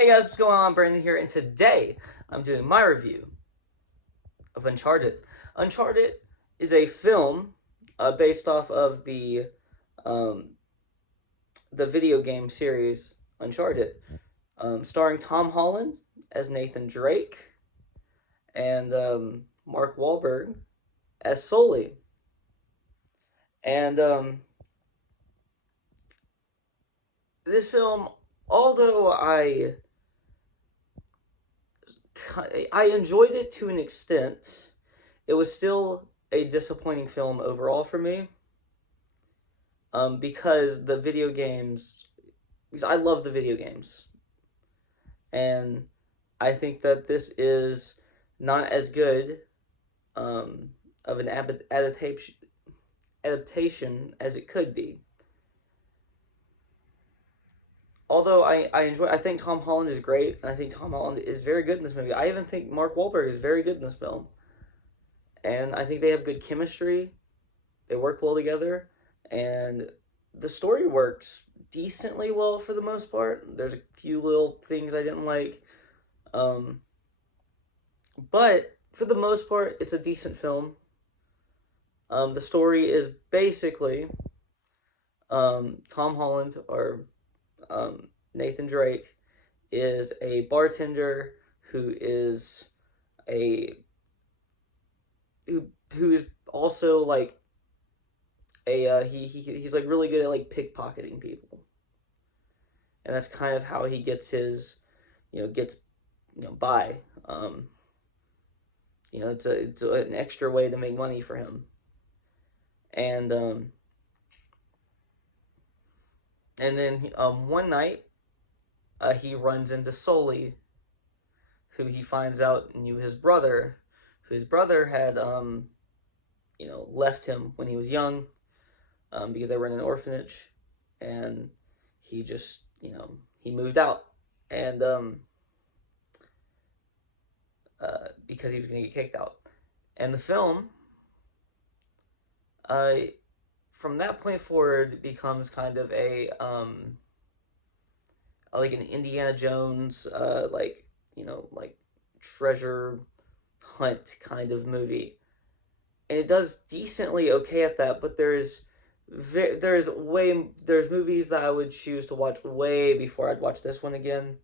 Hey guys, what's going on? Brandon here, and today I'm doing my review of Uncharted. Uncharted is a film based off of um, the video game series Uncharted, starring Tom Holland as Nathan Drake and Mark Wahlberg as Sully. And this film, although I enjoyed it to an extent, it was still a disappointing film overall for me. Because the video games, because I love the video games, and I think that this is not as good of an adaptation as it could be. Although I think Tom Holland is great, and I think Tom Holland is very good in this movie. I even think Mark Wahlberg is very good in this film, and I think they have good chemistry. They work well together, and the story works decently well for the most part. There's a few little things I didn't like, um, but for the most part, it's a decent film. The story is basically Tom Holland or Nathan Drake is a bartender who is a who is also like he's like really good at like pickpocketing people, and that's kind of how he gets his gets by. It's an extra way to make money for him, and then one night he runs into Sully, who he finds out knew his brother, whose brother had left him when he was young, because they were in an orphanage, and he just he moved out, and because he was going to get kicked out, and the film uh from that point forward becomes kind of a like an Indiana Jones like treasure hunt kind of movie, and it does decently okay at that. But there's movies that I would choose to watch way before I'd watch this one again,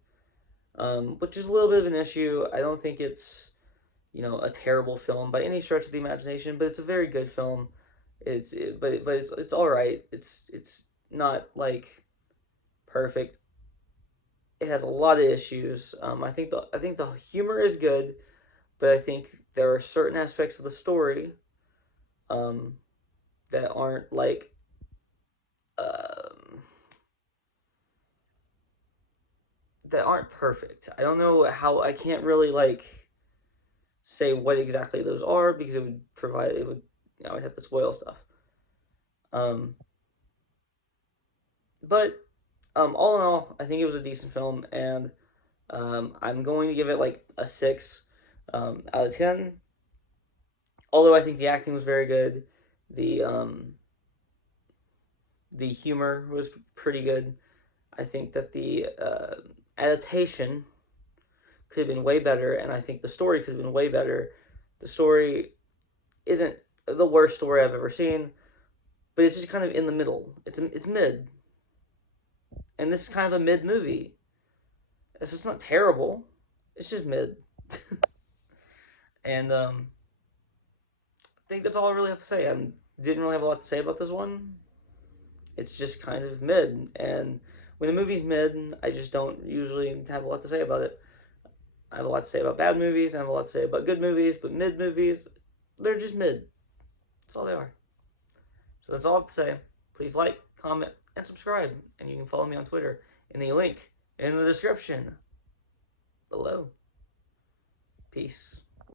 which is a little bit of an issue. I don't think it's a terrible film by any stretch of the imagination, but it's a very good film. But it's all right. It's not like perfect. It has a lot of issues. I think the humor is good, but I think there are certain aspects of the story um, that aren't like um, that aren't perfect. I don't know how. I can't really like say what exactly those are because it would I'd have to spoil stuff. Um, but all in all, I think it was a decent film, and I'm going to give it like a 6 out of 10. Although I think the acting was very good, the um, the humor was pretty good. I think that the adaptation could have been way better, and I think the story could have been way better. The story isn't the worst story I've ever seen, but it's just kind of in the middle. It's mid, and this is kind of a mid movie, so it's not terrible. It's just mid, and I think that's all I really have to say. I didn't really have a lot to say about this one. It's just kind of mid, and when a movie's mid, I just don't usually have a lot to say about it. I have a lot to say about bad movies, I have a lot to say about good movies, but mid movies, they're just mid. That's all they are. So that's all I have to say. Please like, comment, and subscribe, and you can follow me on Twitter in the link in the description below. Peace.